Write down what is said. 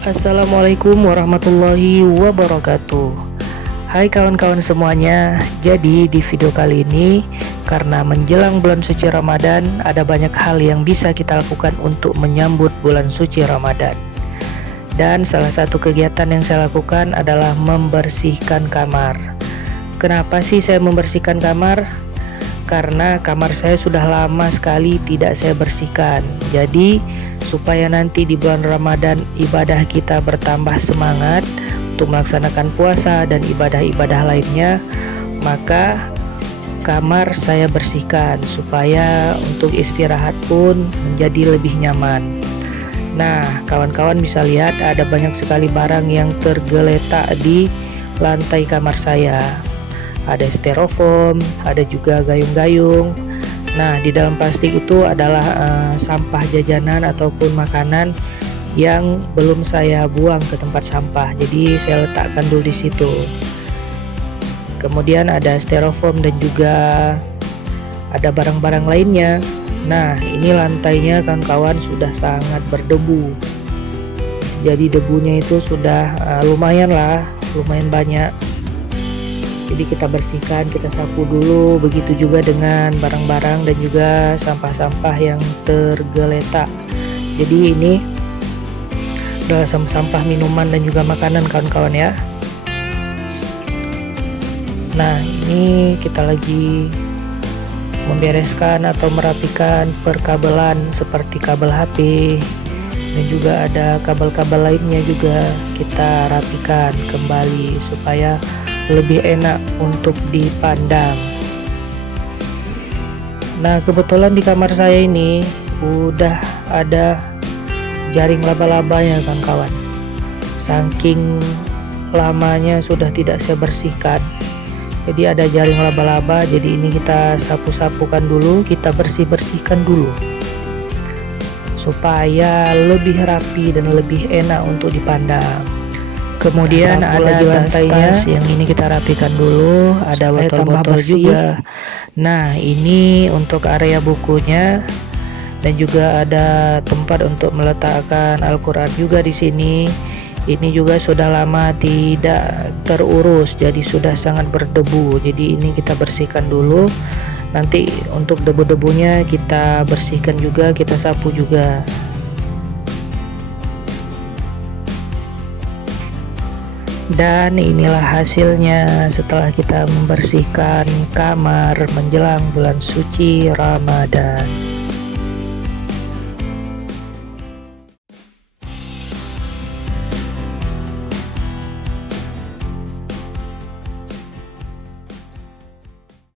Assalamualaikum warahmatullahi wabarakatuh. Hai kawan-kawan semuanya. Jadi di video kali ini, karena menjelang bulan suci Ramadan, ada banyak hal yang bisa kita lakukan untuk menyambut bulan suci Ramadan. Dan salah satu kegiatan yang saya lakukan adalah membersihkan kamar. Kenapa sih saya membersihkan kamar? Karena kamar saya sudah lama sekali tidak saya bersihkan. Jadi supaya nanti di bulan Ramadan ibadah kita bertambah semangat untuk melaksanakan puasa dan ibadah-ibadah lainnya, maka kamar saya bersihkan supaya untuk istirahat pun menjadi lebih nyaman. Nah, kawan-kawan bisa lihat ada banyak sekali barang yang tergeletak di lantai kamar saya. Ada styrofoam, ada juga gayung-gayung. Nah, di dalam plastik itu adalah sampah jajanan ataupun makanan yang belum saya buang ke tempat sampah. Jadi saya letakkan dulu di situ. Kemudian ada styrofoam dan juga ada barang-barang lainnya. Nah, ini lantainya kawan-kawan sudah sangat berdebu. Jadi debunya itu sudah lumayan banyak. Jadi kita bersihkan, kita sapu dulu. Begitu juga dengan barang-barang dan juga sampah-sampah yang tergeletak. Jadi ini adalah sampah minuman dan juga makanan kawan-kawan ya. Nah, ini kita lagi membereskan atau merapikan perkabelan seperti kabel HP dan juga ada kabel-kabel lainnya juga kita rapikan kembali supaya lebih enak untuk dipandang. Nah, kebetulan di kamar saya ini udah ada jaring laba-labanya kawan-kawan. Saking lamanya sudah tidak saya bersihkan, jadi ada jaring laba-laba. Jadi ini kita sapu-sapukan dulu, kita bersih-bersihkan dulu supaya lebih rapi dan lebih enak untuk dipandang. Kemudian ada lantainya yang ini kita rapikan dulu, ada botol-botol juga. Nah, ini untuk area bukunya dan juga ada tempat untuk meletakkan Al-Quran juga di sini. Ini juga sudah lama tidak terurus, jadi sudah sangat berdebu. Jadi ini kita bersihkan dulu. Nanti untuk debu-debunya kita bersihkan juga, kita sapu juga. Dan inilah hasilnya setelah kita membersihkan kamar menjelang bulan suci Ramadan.